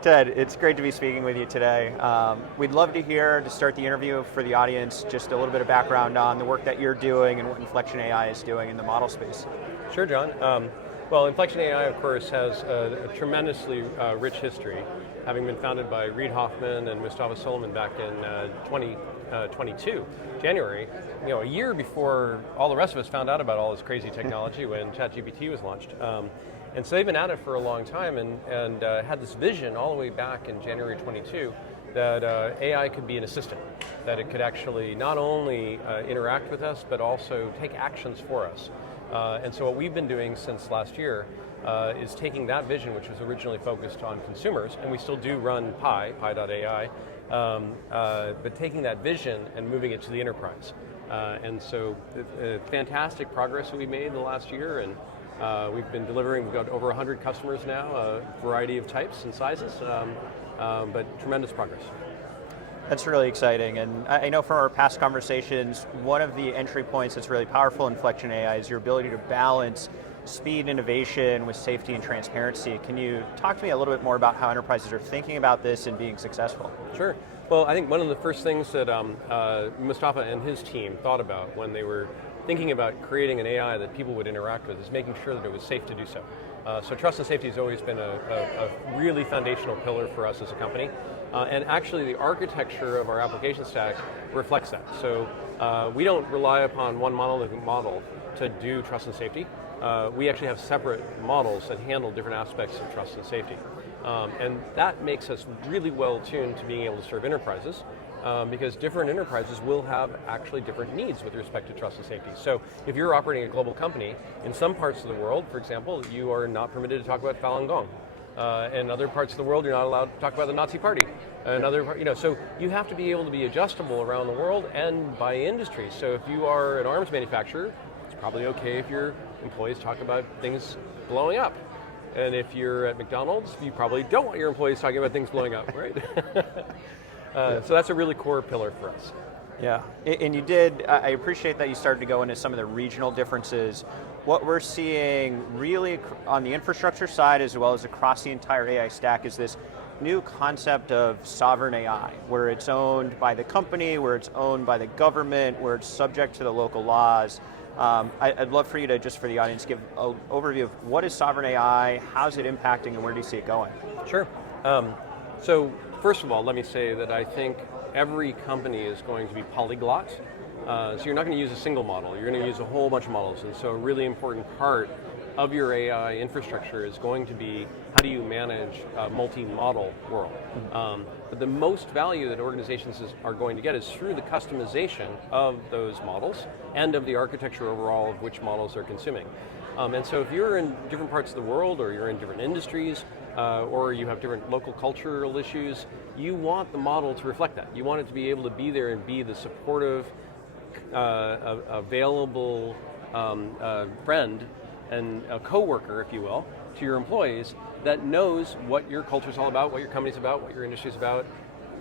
Ted, it's great to be speaking with you today. We'd love to hear, to start the interview for the audience, just a little bit of background on the work that you're doing and what Inflection AI is doing in the model space. Sure, John. Well, Inflection AI, of course, has a tremendously rich history, having been founded by Reid Hoffman and Mustafa Suleyman back in 2022, January, a year before all the rest of us found out about all this crazy technology when ChatGPT was launched. And so they've been at it for a long time and had this vision all the way back in January 22 that AI could be an assistant, that it could actually not only interact with us, but also take actions for us. And so what we've been doing since last year is taking that vision, which was originally focused on consumers, and we still do run Pi.ai, but taking that vision and moving it to the enterprise. And so fantastic progress that we made in the last year, and we've been delivering, we've got over 100 customers now, a variety of types and sizes, but tremendous progress. That's really exciting, and I know from our past conversations, one of the entry points that's really powerful in Inflection AI is your ability to balance speed, innovation with safety and transparency. Can you talk to me a little bit more about how enterprises are thinking about this and being successful? Sure. Well, I think one of the first things that Mustafa and his team thought about when they were thinking about creating an AI that people would interact with is making sure that it was safe to do so. So trust and safety has always been a really foundational pillar for us as a company. And actually the architecture of our application stack reflects that. So we don't rely upon one monolithic model to do trust and safety. We actually have separate models that handle different aspects of trust and safety. And that makes us really well tuned to being able to serve enterprises. Because different enterprises will have actually different needs with respect to trust and safety. So if you're operating a global company, in some parts of the world, for example, you are not permitted to talk about Falun Gong. In other parts of the world, you're not allowed to talk about the Nazi Party. So you have to be able to be adjustable around the world and by industry. So if you are an arms manufacturer, it's probably okay if your employees talk about things blowing up. And if you're at McDonald's, you probably don't want your employees talking about things blowing up, right? So that's a really core pillar for us. Yeah, and you did, I appreciate that you started to go into some of the regional differences. What we're seeing really on the infrastructure side as well as across the entire AI stack is this new concept of sovereign AI, where it's owned by the company, where it's owned by the government, where it's subject to the local laws. I'd love for you to, just for the audience, give an overview of what is sovereign AI, how's it impacting, and where do you see it going? Sure. So first of all, let me say that I think every company is going to be polyglot. So you're not going to use a single model, you're going to use a whole bunch of models. And so a really important part of your AI infrastructure is going to be how do you manage a multi-model world. But the most value that organizations are going to get is through the customization of those models and of the architecture overall of which models they're consuming. And so if you're in different parts of the world or you're in different industries, or you have different local cultural issues, you want the model to reflect that. You want it to be able to be there and be the supportive, available friend and a coworker, if you will, to your employees that knows what your culture's all about, what your company's about, what your industry's about.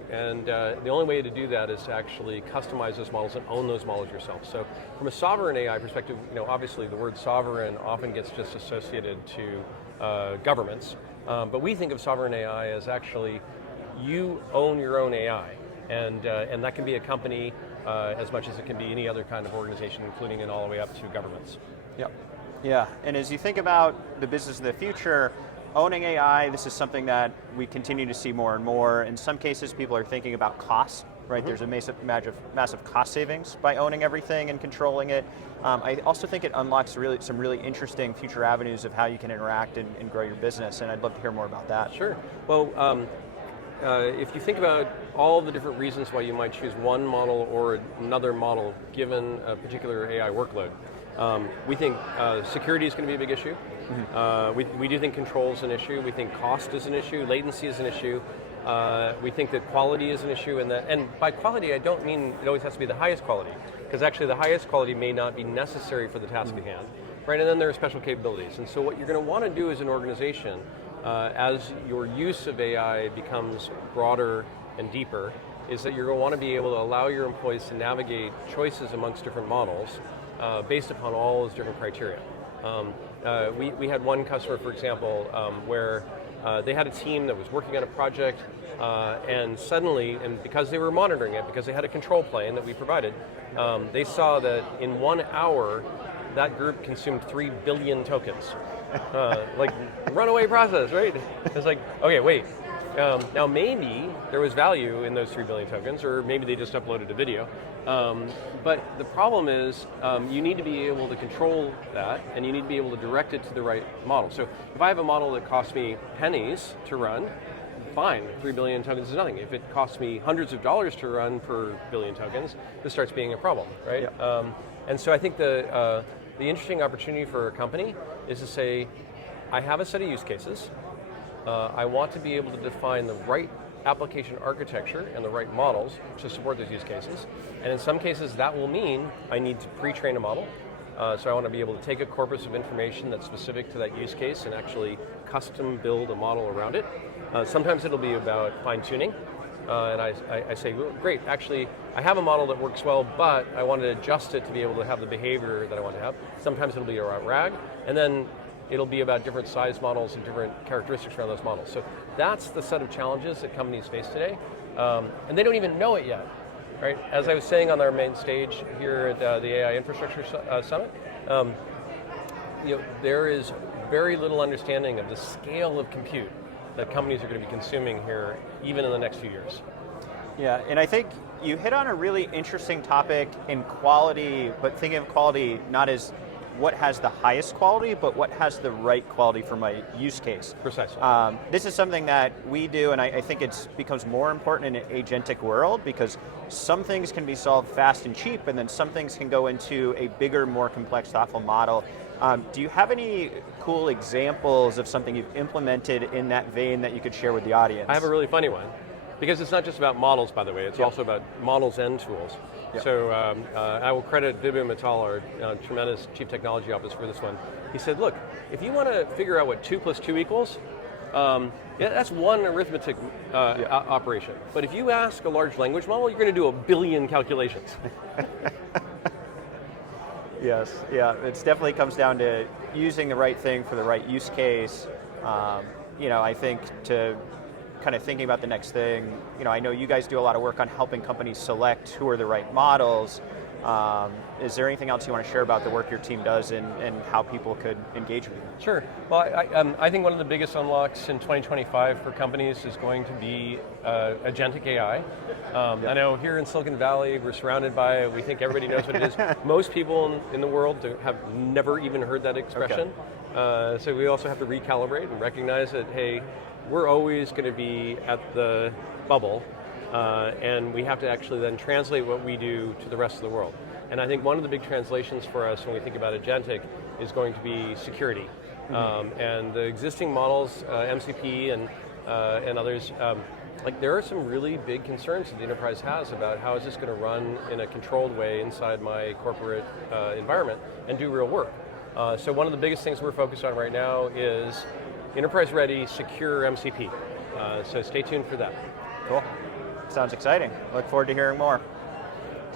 And the only way to do that is to actually customize those models and own those models yourself. So from a sovereign AI perspective, obviously the word sovereign often gets just associated to governments. But we think of sovereign AI as actually you own your own AI, and that can be a company as much as it can be any other kind of organization, including and all the way up to governments. Yep. Yeah, and as you think about the business of the future, owning AI, this is something that we continue to see more and more. In some cases, people are thinking about costs, right? There's a massive cost savings by owning everything and controlling it. I also think it unlocks some really interesting future avenues of how you can interact and grow your business, and I'd love to hear more about that. Sure. Well, if you think about all the different reasons why you might choose one model or another model given a particular AI workload, we think security is going to be a big issue. We do think control is an issue. We think cost is an issue. Latency is an issue. We think that quality is an issue, and by quality I don't mean it always has to be the highest quality, because actually the highest quality may not be necessary for the task at hand, right? And then there are special capabilities. And so what you're going to want to do as an organization, as your use of AI becomes broader and deeper, is that you're going to want to be able to allow your employees to navigate choices amongst different models based upon all those different criteria. We had one customer, for example, where they had a team that was working on a project, and suddenly, and because they were monitoring it, because they had a control plane that we provided, they saw that in 1 hour, that group consumed 3 billion tokens. Like, runaway process, right? It's like, okay, wait. Now maybe there was value in those 3 billion tokens, or maybe they just uploaded a video. But the problem is you need to be able to control that, and you need to be able to direct it to the right model. So if I have a model that costs me pennies to run, fine, 3 billion tokens is nothing. If it costs me hundreds of dollars to run per billion tokens, this starts being a problem, right? Yeah. And so I think the interesting opportunity for a company is to say, I have a set of use cases. I want to be able to define the right application architecture and the right models to support those use cases. And in some cases, that will mean I need to pre-train a model. So I want to be able to take a corpus of information that's specific to that use case and actually custom build a model around it. Sometimes it'll be about fine-tuning. And I say, well, great, actually, I have a model that works well, but I want to adjust it to be able to have the behavior that I want to have. Sometimes it'll be around RAG, and then it'll be about different size models and different characteristics around those models. So that's the set of challenges that companies face today, and they don't even know it yet, right? As I was saying on our main stage here at the AI Infrastructure Summit, there is very little understanding of the scale of compute that companies are going to be consuming here, even in the next few years. Yeah, and I think you hit on a really interesting topic in quality, but thinking of quality not as what has the highest quality, but what has the right quality for my use case. Precisely. This is something that we do, and I think it becomes more important in an agentic world, because some things can be solved fast and cheap, and then some things can go into a bigger, more complex, thoughtful model. Do you have any cool examples of something you've implemented in that vein that you could share with the audience? I have a really funny one, because it's not just about models, by the way, it's also about models and tools. So I will credit Vibhu Mittal, our tremendous Chief Technology Officer, for this one. He said, look, if you want to figure out what 2 + 2 equals, that's one arithmetic operation. But if you ask a large language model, you're going to do 1 billion calculations. Yes, yeah, it definitely comes down to using the right thing for the right use case. I think to kind of thinking about the next thing, I know you guys do a lot of work on helping companies select who are the right models. Is there anything else you want to share about the work your team does and how people could engage with you? Sure. Well, I think one of the biggest unlocks in 2025 for companies is going to be Agentic AI. I know here in Silicon Valley, we're surrounded by it. We think everybody knows what it is. Most people in the world have never even heard that expression. Okay. So we also have to recalibrate and recognize that, hey, we're always going to be at the bubble, and we have to actually then translate what we do to the rest of the world. And I think one of the big translations for us when we think about Agentic is going to be security. Mm-hmm. And the existing models, MCP and others, there are some really big concerns that the enterprise has about how is this going to run in a controlled way inside my corporate environment and do real work. So one of the biggest things we're focused on right now is enterprise-ready, secure MCP. So stay tuned for that. Cool. Sounds exciting. Look forward to hearing more.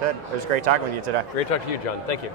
Ted, it was great talking with you today. Great talking to you, John. Thank you.